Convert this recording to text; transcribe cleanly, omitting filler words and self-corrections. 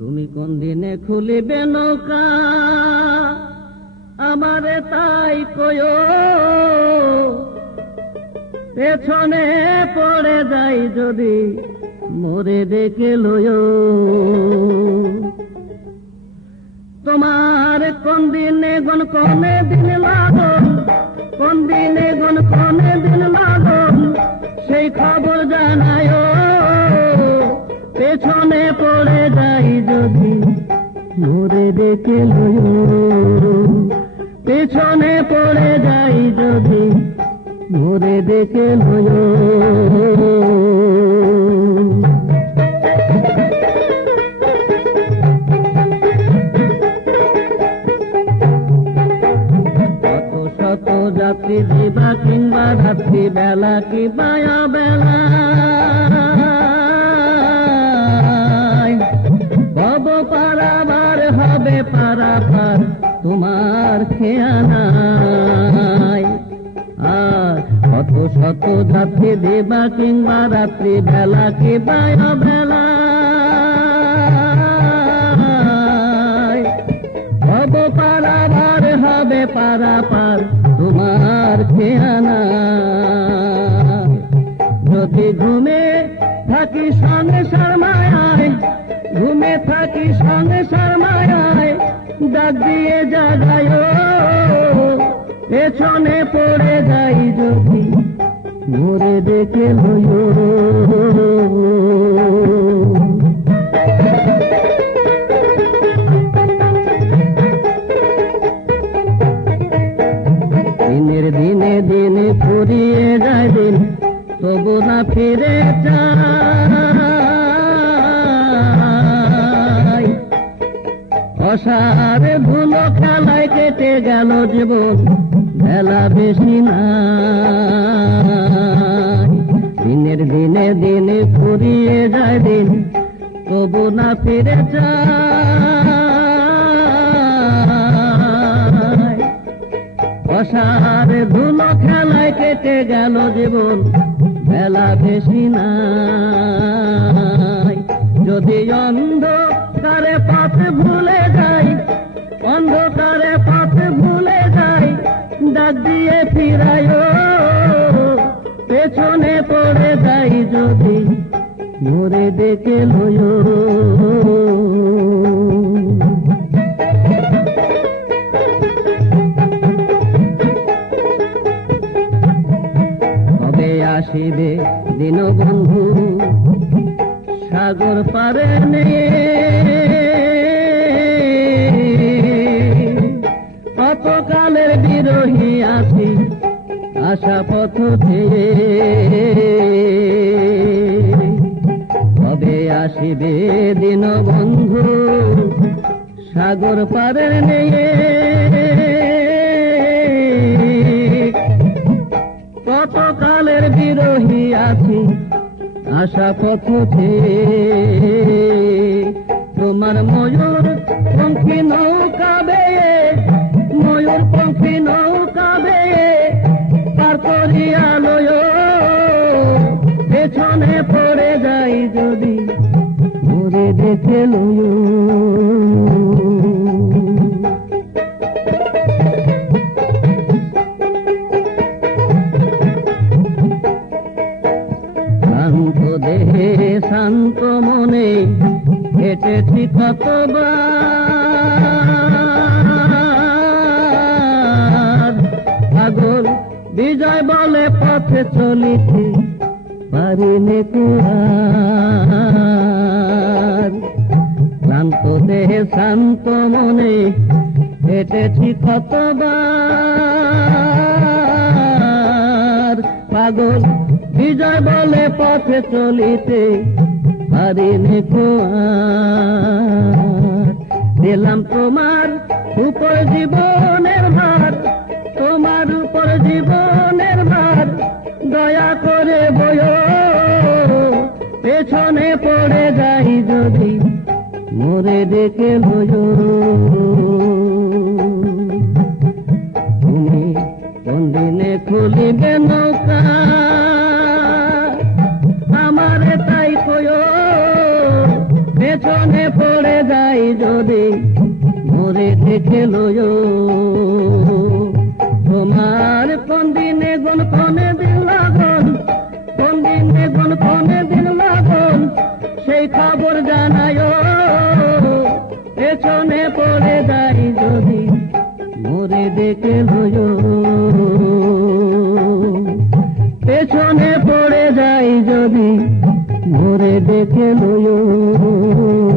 তুমি কোন দিনে খুলিবে নৌকা আমারে তাই কয়ো, পেছনে পড়ে যাই যদি মোরে ডেকে লয়ো। তোমার কোন দিনে গন কনে দিন লাগন, কোন দিনে গন কনে দিন লাগন, সেই খবর জানায়। পেছনে পড়ে যাই যদি মোরে ডেকে লয়ো, পেছনে পড়ে যাই যদি মোরে ডেকে লয়ো। কত শত যাত্রী দিবা কিংবা রাত্রি বেলা কি বায়া বেলা, কব পারাবার হবে পারাপার তোমার খেয়া নাই। আর কত শত যাত্রী দিবা কিংবা রাত্রি বেলা কি বায়া বেলা, কব পারাবার হবে পারাপার তোমার খেয়া নাই। যদি ঘুমে থাকি সংসার মায়ায়, ঘুমে থাকি সংসার মায়ায়, ডাক দিয়ে জাগায়। পেছনে পড়ে যাই যদি মোরে ডেকে লয়ো। দিনের দিনে দিনে ফুরিয়ে যায় দিন, তবু না ফিরে যায়। অসারে ভুলো খেলায় কেটে গেল জীবন, বেলা বেশি নাই। দিনের দিনে দিনে ফুরিয়ে যায় দিন, তবু না ফিরে যায়। অসারে ধুলো খেলায় কেটে গেল জীবন, বেলা বেশি নাই। যদি অন্ধকারে পথে ভুলে যাই, অন্ধকারে পথে ভুলে যাই, ডাক দিয়ে ফিরায়। পেছনে পড়ে যাই যদি মোরে ডেকে লয়ো। কবে আসিবে দীনবন্ধু সাগর পারে নিয়ে, কতকালের বিরহী আছি আশা পথ চেয়ে। কবে আসিবে দীনবন্ধু সাগর পারে নিয়ে, কতকালের বিরহী আছি আশা পথ চেয়ে। তোমার ময়ূর পঙ্খী নৌকা বেয়ে, ময়ূর পঙ্খী নৌকা বেয়ে পার করিয়া লয়ো। পেছনে পড়ে যাই যদি মোরে ডেকে লয়ো। শান্ত দেহে শান্ত মনে হেঁটেছি কতবার, পাগল বিজয় বলে পথে চলিছি পারিনি কুয়ার। শান্ত দেহে শান্ত মনে হেঁটেছি কতবার, পাগল বিজয় বলে পথে চলিতে পারিনি কুয়ার। দিলাম তোমার উপর জীবনের ভার, তোমার উপর জীবনের ভার, দয়া করে বয়ো। পেছনে পড়ে যাই যদি মোরে ডেকে লয়ো। তুমি কোন দিনে খুলিবে নৌকা আমারে তাই কয়ো। পেছনে পড়ে যাই যদি মরে দেখে লয় তোমার কোন দিনে কোনে দিন লাগল কোন দিনে কোনে দিন লাগল সেই খবর জানায় পেছনে পড়ে যাই যদি মরে দেখে লয় পেছনে পড়ে যাই যদি মরে দেখে লয়